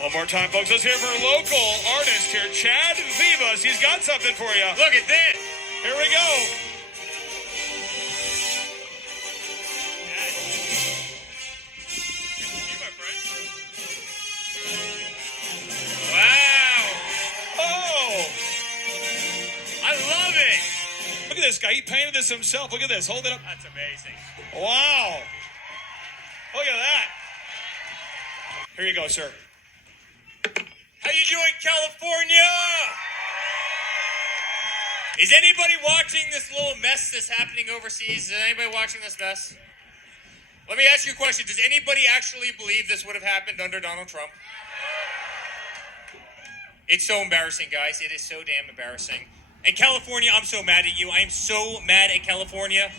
One more time, folks. Let's hear for a local artist here, Chad Vivas. He's got something for you. Look at this. Here we go. Wow. Oh, I love it. look at this guy. He painted this himself. Look at this. Hold it up. That's amazing. Wow. Look at that. Here you go, sir. How you doing, California? Is anybody watching this little mess that's happening overseas? Is anybody watching this mess? Let me ask you a question. Does anybody actually believe this would have happened under Donald Trump? It's so embarrassing, guys. It is so damn embarrassing. And California, I'm so mad at you. I am so mad at California.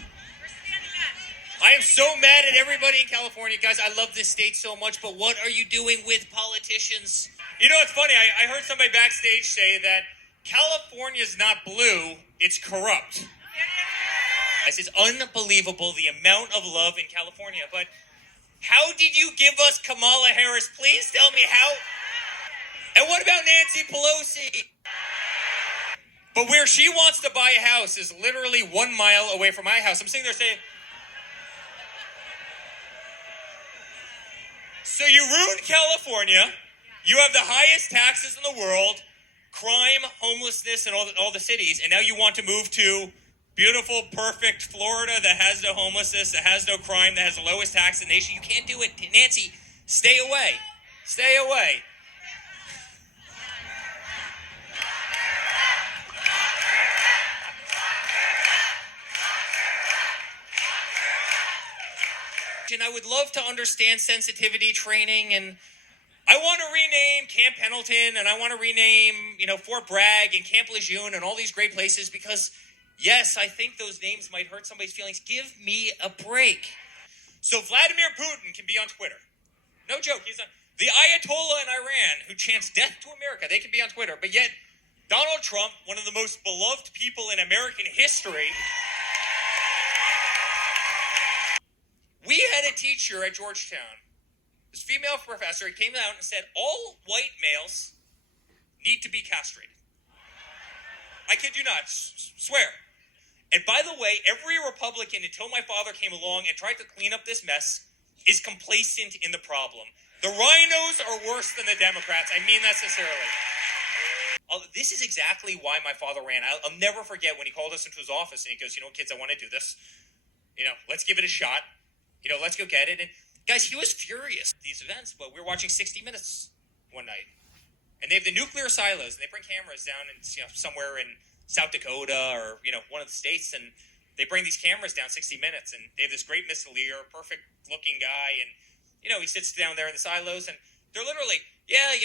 I am so mad at everybody in California. Guys, I love this state so much, but what are you doing with politicians? You know, it's funny. I heard somebody backstage say that California's not blue, it's corrupt. Guys, it's unbelievable the amount of love in California. But how did you give us Kamala Harris? Please tell me how. And what about Nancy Pelosi? But where she wants to buy a house is literally 1 mile away from my house. I'm sitting there saying, so you ruined California. You have the highest taxes in the world, crime, homelessness, and all the cities. And now you want to move to beautiful, perfect Florida that has no homelessness, that has no crime, that has the lowest tax in the nation. You can't do it. Nancy, stay away. Stay away. And I would love to understand sensitivity training, and I want to rename Camp Pendleton, and I want to rename, Fort Bragg and Camp Lejeune and all these great places because, yes, I think those names might hurt somebody's feelings. Give me a break. So Vladimir Putin can be on Twitter. No joke. He's on the Ayatollah in Iran who chants death to America. They can be on Twitter. But yet, Donald Trump, one of the most beloved people in American history. We had a teacher at Georgetown, this female professor, he came out and said, all white males need to be castrated. I kid you not, swear. And by the way, every Republican, until my father came along and tried to clean up this mess, is complacent in the problem. The rhinos are worse than the Democrats. I mean that sincerely. This is exactly why my father ran. I'll never forget when he called us into his office and he goes, kids, I want to do this. Let's give it a shot. Let's go get it. And guys, he was furious at these events, but we were watching 60 Minutes one night. And they have the nuclear silos, and they bring cameras down in, somewhere in South Dakota or, one of the states, and they bring these cameras down 60 Minutes, and they have this great Mr. Lear, perfect-looking guy, and, he sits down there in the silos, and they're literally,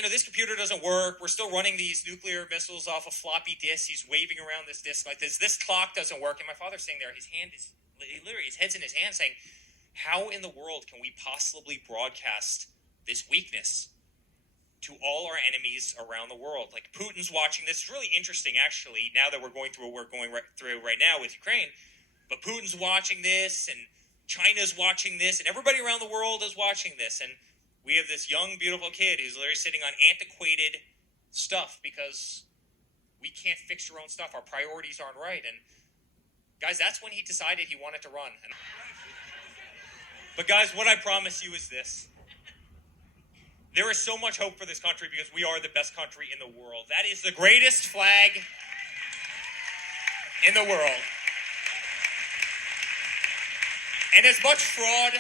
this computer doesn't work. We're still running these nuclear missiles off a floppy disk. He's waving around this disk like this. This clock doesn't work, and my father's sitting there. His head's in his hand saying, how in the world can we possibly broadcast this weakness to all our enemies around the world? Like, Putin's watching this. It's really interesting, actually, now that we're going through what we're going through right now with Ukraine. But Putin's watching this, and China's watching this, and everybody around the world is watching this. And we have this young, beautiful kid who's literally sitting on antiquated stuff because we can't fix our own stuff. Our priorities aren't right. And, guys, that's when he decided he wanted to run. But guys, what I promise you is this. There is so much hope for this country because we are the best country in the world. That is the greatest flag in the world. And as much fraud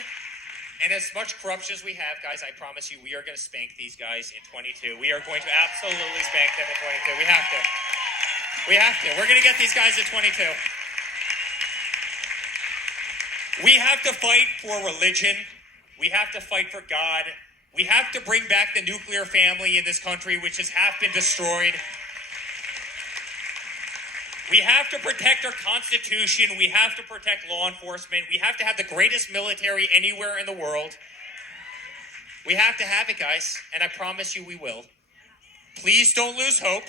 and as much corruption as we have, guys, I promise you we are going to spank these guys in 22. We are going to absolutely spank them in 22. We have to. We have to. We're going to get these guys at 22. We have to fight for religion. We have to fight for God. We have to bring back the nuclear family in this country, which has half been destroyed. We have to protect our Constitution. We have to protect law enforcement. We have to have the greatest military anywhere in the world. We have to have it, guys, and I promise you we will. Please don't lose hope.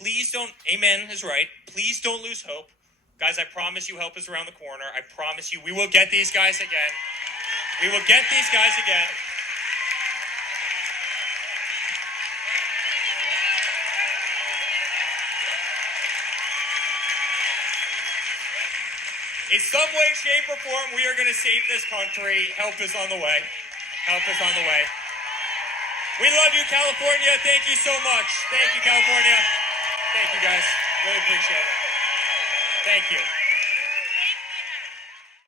Please don't, amen is right. Please don't lose hope. Guys, I promise you help is around the corner. I promise you we will get these guys again. We will get these guys again. In some way, shape, or form, we are going to save this country. Help is on the way. Help is on the way. We love you, California. Thank you so much. Thank you, California. Thank you, guys. Really appreciate it. Thank you.